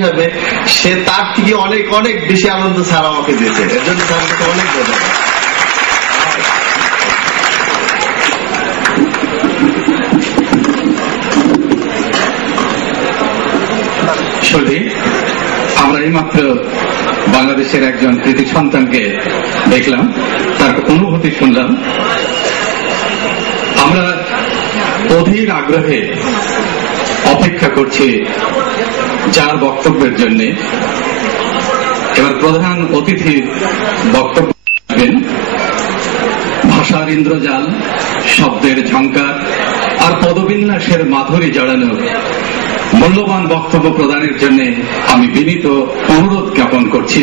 হিসাবে সে তার থেকে অনেক অনেক বেশি আনন্দ স্যার আমাকে দিয়েছে, এর জন্য স্যারকে অনেক ধন্যবাদ। আমরা এইমাত্র বাংলাদেশের একজন কৃতি সন্তানকে দেখলাম, তার অনুভূতি শুনলাম। আমরা অধীর আগ্রহে অপেক্ষা করছি যার বক্তব্যের জন্য। এবার প্রধান অতিথির বক্তব্য দেবেন। ভাষার ইন্দ্রজাল, শব্দের ঝংকার আর পদবিন্যাসের মাধুরী জড়ানো মূল্যবান বক্তব্য প্রদানের জন্য আমি বিনীত অনুরোধ জ্ঞাপন করছি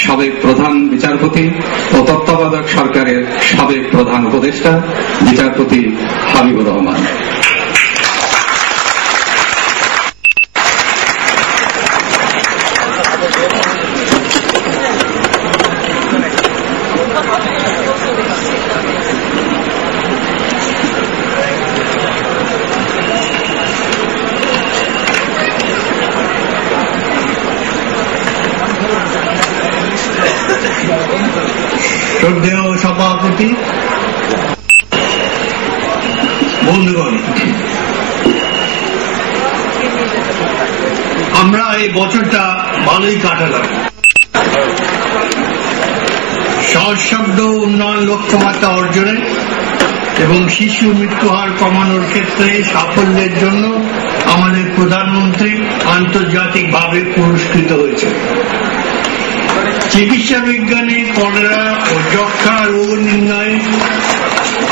সাবেক প্রধান বিচারপতি ও তত্ত্বাবধায়ক সরকারের সাবেক প্রধান উপদেষ্টা বিচারপতি হাবিবুর রহমান। শ্রদ্ধেয় সভাপতি, বন্ধুগণ, আমরা এই বছরটা ভালোই কাটালাম। সহস্রাব্দ উন্নয়ন লক্ষ্যমাত্রা অর্জনে এবং শিশু মৃত্যুহার কমানোর ক্ষেত্রে সাফল্যের জন্য আমাদের প্রধানমন্ত্রী আন্তর্জাতিকভাবে পুরস্কৃত হয়েছে। চিকিৎসা বিজ্ঞানে কলেরা ও যক্ষা রোগ নির্ণয়ে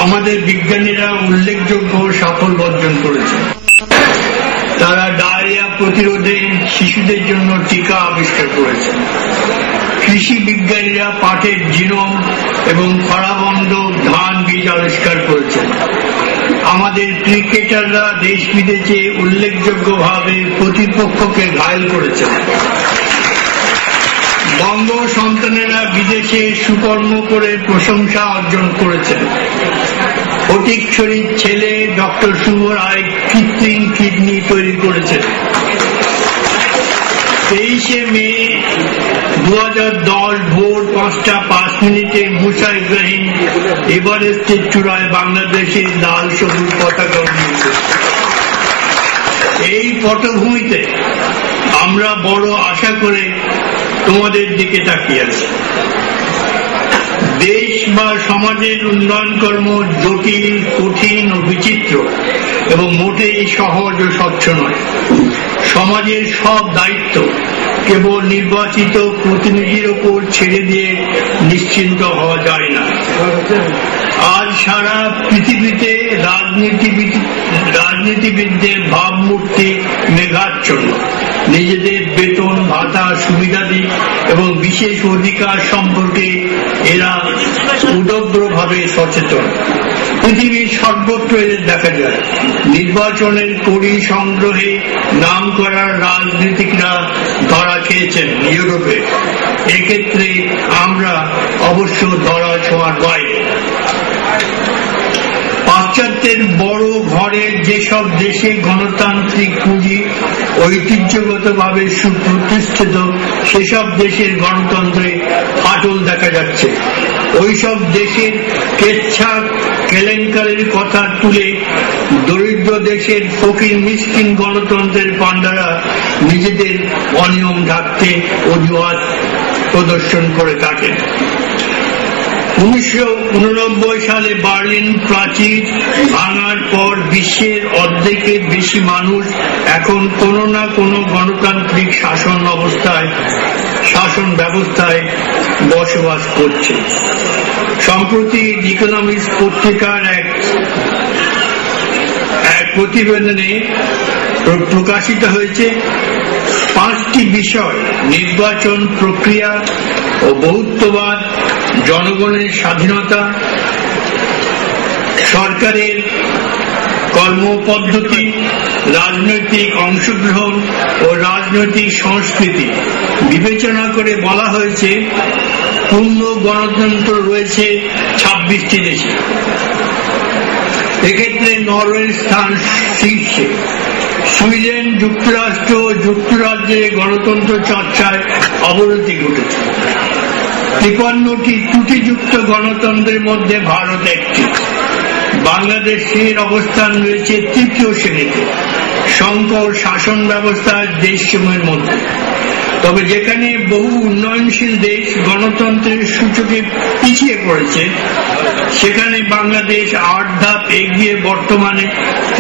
আমাদের বিজ্ঞানীরা উল্লেখযোগ্য সাফল্য অর্জন করেছে। তারা ডায়রিয়া প্রতিরোধে শিশুদের জন্য টিকা আবিষ্কার করেছে। কৃষি বিজ্ঞানীরা পাটের জিনোম এবং খরাবন্ধ ধান বীজ আবিষ্কার করেছেন। আমাদের ক্রিকেটাররা দেশ বিদেশে উল্লেখযোগ্যভাবে প্রতিপক্ষকে ঘায়েল করেছেন। বঙ্গ সন্তানেরা বিদেশে সুকর্ম করে প্রশংসা অর্জন করেছেন। ফটিকছড়ির ছেলে ডক্টর শুভ রায় কৃত্রিম কিডনি তৈরি করেছেন। 23শে মে 2010 ভোর 5:05 মুসা ইব্রাহিম এভারেস্টের চূড়ায় বাংলাদেশের লাল সবুজ পতাকা উড়িয়েছে। এই পটভূমিতে আমরা বড় আশা করে তোমাদের দিকে তাকিয়ে আছি। দেশ বা সমাজের উন্নয়ন কর্ম জটিল, কঠিন ও বিচিত্র এবং মোটেই সহজ ও স্বচ্ছ নয়। সমাজের সব দায়িত্ব কেবল নির্বাচিত প্রতিনিধির ওপর ছেড়ে দিয়ে নিশ্চিন্ত হওয়া যায় না। আজ সারা পৃথিবীতে রাজনীতিবিদদের ভাবমূর্তি মেঘাচ্ছন্ন। নিজেদের বেতন, ভাতা, সুবিধাদি এবং বিশেষ অধিকার সম্পর্কে এরা উদগ্রভাবে সচেতন। পৃথিবীর সর্বত্র এদের দেখা যায়। নির্বাচনের কড়ি সংগ্রহে নাম করার রাজনীতিকরা ধরা খেয়েছেন ইউরোপে। এক্ষেত্রে আমরা অবশ্য ধরা ছোঁয়ার বাইরে। পাশ্চাত্যের বড় ঘরের যেসব দেশে গণতান্ত্রিক পুঁজি ঐতিহ্যগতভাবে সুপ্রতিষ্ঠিত, সেসব দেশের গণতন্ত্রে ফাটল দেখা যাচ্ছে। ওইসব দেশের কেচ্ছা কেলেঙ্কারির কথা তুলে দরিদ্র দেশের ফকির মিসকিন গণতন্ত্রের পান্ডারা নিজেদের অনিয়ম ঢাকতে অজুহাত প্রদর্শন করে থাকেন। 1989 সালে বার্লিন প্রাচীর ভাঙার পর বিশ্বের অর্ধেকের বেশি মানুষ এখন কোনো না কোনো গণতান্ত্রিক শাসন ব্যবস্থায় বসবাস করছে। সম্প্রতি ইকোনমিক্স পত্রিকার এক প্রতিবেদনে প্রকাশিত হয়েছে 5টি বিষয়: নির্বাচন প্রক্রিয়া ও বহুত্ববাদ, জনগণের স্বাধীনতা, সরকারের কর্মপদ্ধতি, রাজনৈতিক অংশগ্রহণ ও রাজনৈতিক সংস্কৃতি বিবেচনা করে বলা হয়েছে পূর্ণ গণতন্ত্র রয়েছে 26টি দেশে। এক্ষেত্রে 9 গড়ের স্থান শীর্ষে। সুইডেন, যুক্তরাষ্ট্র ও যুক্তরাজ্যে গণতন্ত্র চর্চায় অবনতি ঘটেছে। 53টি ত্রুটিযুক্ত গণতন্ত্রের মধ্যে ভারত একটি। বাংলাদেশের অবস্থান রয়েছে তৃতীয় শ্রেণীতে সংকর শাসন ব্যবস্থার দেশসমূহের মধ্যে। তবে যেখানে বহু উন্নয়নশীল দেশ গণতন্ত্রের সূচকে পিছিয়ে পড়েছে, সেখানে বাংলাদেশ 8 ধাপ এগিয়ে বর্তমানে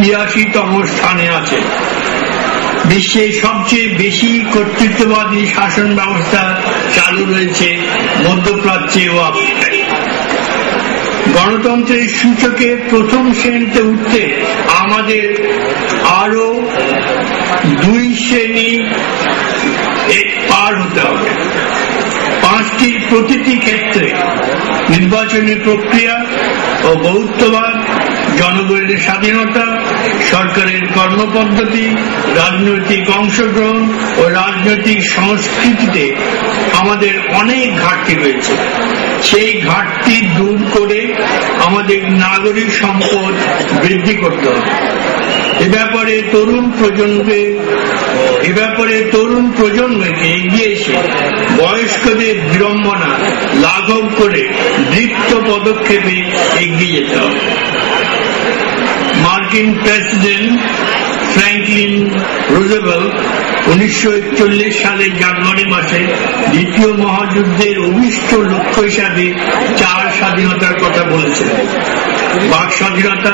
83তম স্থানে আছে। বিশ্বের সবচেয়ে বেশি কর্তৃত্ববাদী শাসন ব্যবস্থা চালু রয়েছে মধ্যপ্রাচ্যে ও আফ্রিকায়। গণতন্ত্রের সূচকে প্রথম শ্রেণীতে উঠতে আমাদের আরো 2 শ্রেণী পার হতে হবে। 5টির প্রতিটি ক্ষেত্রে নির্বাচনী প্রক্রিয়া ও বহুত্ববাদ, জনগণের স্বাধীনতা, সরকারের কর্মপদ্ধতি, রাজনৈতিক অংশগ্রহণ ও রাজনৈতিক সংস্কৃতিতে আমাদের অনেক ঘাটতি রয়েছে। সেই ঘাটতি দূর করে আমাদের নাগরিক সম্পদ বৃদ্ধি করতে হবে। এ ব্যাপারে তরুণ প্রজন্মকে এগিয়ে এসে বয়স্কদের বিড়ম্বনা লাঘব করে দৃপ্ত পদক্ষেপে এগিয়ে যেতে হবে। মার্কিন প্রেসিডেন্ট ফ্র্যাঙ্কলিন রুজভেল্ট 1941 সালের জানুয়ারি মাসে দ্বিতীয় মহাযুদ্ধের অভিষ্ট লক্ষ্য হিসাবে 4 স্বাধীনতার কথা বলেছিলেন: বাক স্বাধীনতা,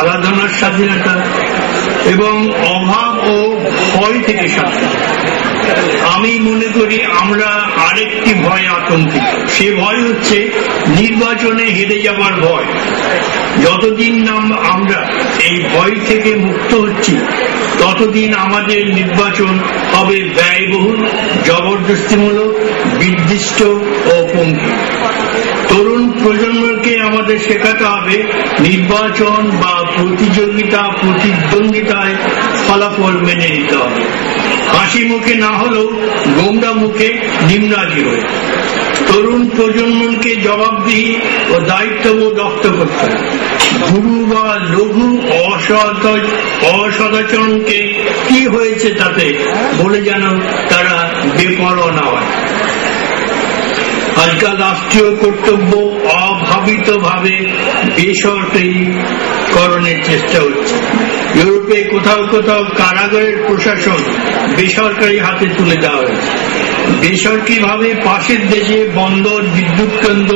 আরাধনার স্বাধীনতা এবং অভাব ও ভয় থেকে স্বাধীনতা। আমি মনে করি আমরা আরেকটি ভয় আতঙ্কিত। সে ভয় হচ্ছে নির্বাচনে হেরে যাবার ভয়। যতদিন আমরা এই ভয় থেকে মুক্ত হচ্ছি, ততদিন আমাদের নির্বাচন হবে ব্যয়বহুল, জবরদস্তিমূলক, বিদ্বিষ্ট ও পঙ্গু। তরুণ প্রজন্মকে আমাদের শেখাতে হবে নির্বাচন বা প্রতিদ্বন্দ্বিতায় ফলাফল মেনে নিতে হবে, হাসি মুখে না হলেও গোমরা মুখে নিম্নাজি হয়ে। তরুণ প্রজন্মকে জবাবদিহি ও দায়িত্ববোধ রপ্ত করতে হবে। গুরু বা লঘু অসদাচরণকে কি হয়েছে তাতে বলে যেন তারা বেপরোয়া না হয়। আজকাল রাষ্ট্রীয় কর্তব্য অভাবিতভাবে বেসরকারীকরণের চেষ্টা হচ্ছে। ইউরোপে কোথাও কোথাও কারাগারের প্রশাসন বেসরকারি হাতে তুলে দেওয়া হয়েছে। বেসরকারিভাবে পাশের দেশে বন্দর, বিদ্যুৎ কেন্দ্র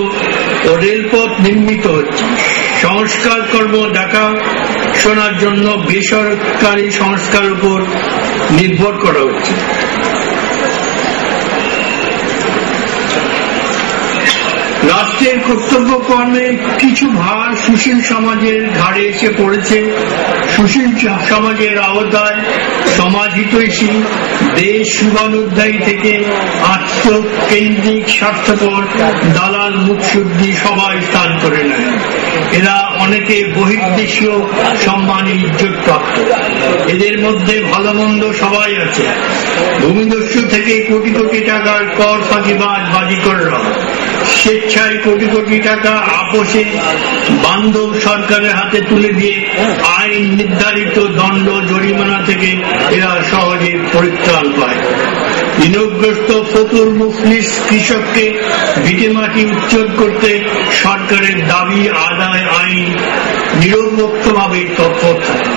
ও রেলপথ নির্মিত হচ্ছে। সংস্কার কর্ম দেখাশোনার জন্য বেসরকারি সংস্কার উপর নির্ভর করা হচ্ছে। রাষ্ট্রের কর্তব্য কর্মে কিছু ভার সুশীল সমাজের ঘাড়ে এসে পড়েছে। সুশীল সমাজের আওতায় সমাজ হিতৈষী, দেশ শুভানুধ্যায়ী থেকে আত্মকেন্দ্রিক স্বার্থপর দালাল মুখশুদ্ধি সবাই স্থান করে নেয়। এরা অনেকে বহির্দেশীয় সম্মানে ইজ্জত প্রাপ্ত। এদের মধ্যে ভালো মন্দ সবাই আছে। ভূমিদস্যু থেকে কোটি কোটি টাকার কর ফাঁকিবাজ বাজিকররা স্বেচ্ছায় কোটি কোটি টাকা আপোষে বান্ধব সরকারের হাতে তুলে দিয়ে আইন নির্ধারিত দণ্ড জরিমানা থেকে এরা সহজে পরিত্রাণ পায়। ঋণগ্রস্ত ফতুর মুফলিস কৃষককে ভিটেমাটি উচ্ছেদ করতে সরকারের দাবি আদায় আইন নিরপেক্ষভাবে তৎপর থাকে।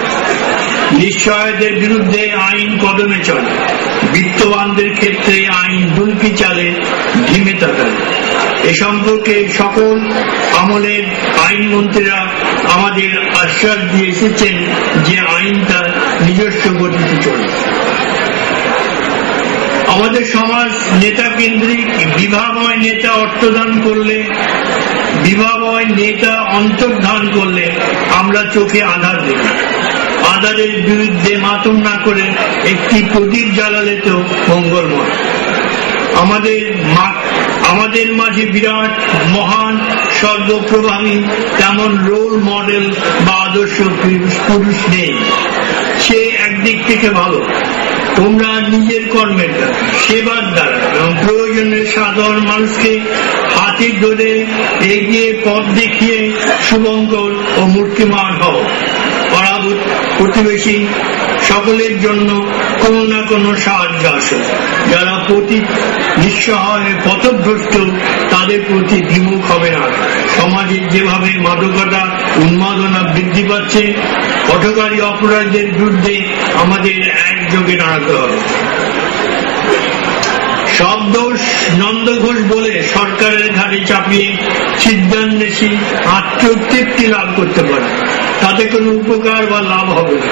নিঃসহায়দের বিরুদ্ধে আইন কদমে চলে। বিত্তবানদের ক্ষেত্রে আইন দুলকি চালে, ধিমে তাকায়। এ সম্পর্কে সকল আমলের আইনমন্ত্রীরা আমাদের আশ্বাস দিয়ে এসেছেন যে আইন তার নিজস্ব গতিতে চলে। আমাদের সমাজ নেতা কেন্দ্রিক। বিভাময় নেতা অর্থদান করলে, বিভাময় নেতা অন্তর্ধান করলে আমরা চোখে আঁধার দেখি। আঁধারের বিরুদ্ধে মাতম না করে একটি প্রদীপ জ্বালালে তো মঙ্গলময়। আমাদের মাঝে বিরাট মহান সর্বপ্রভাবী তেমন রোল মডেল বা আদর্শ পুরুষ নেই। সে একদিক থেকে ভালো। তোমরা নিজের কর্মের দ্বারা, সেবার দ্বারা এবং প্রয়োজনের সাধারণ মানুষকে হাতে ধরে এগিয়ে পথ দেখিয়ে শুভঙ্কর ও মূর্তিমান হও। পাড়া প্রতিবেশী সকলের জন্য কোনো না কোনো সাহায্য আসে। যারা নিঃসহায় পথভ্রষ্ট তাদের প্রতি বিমুখ হবে না। সমাজে যেভাবে মাদকতা উন্মাদনা বৃদ্ধি পাচ্ছে, হঠকারী অপরাধীদের বিরুদ্ধে আমাদের একযোগে দাঁড়াতে হবে। সব দোষ নন্দ ঘোষ বলে সরকারের ঘাড়ে চাপিয়ে সিদ্ধান্বেষী আত্মতৃপ্তি লাভ করতে পারে, তাতে কোনো উপকার বা লাভ হবে না।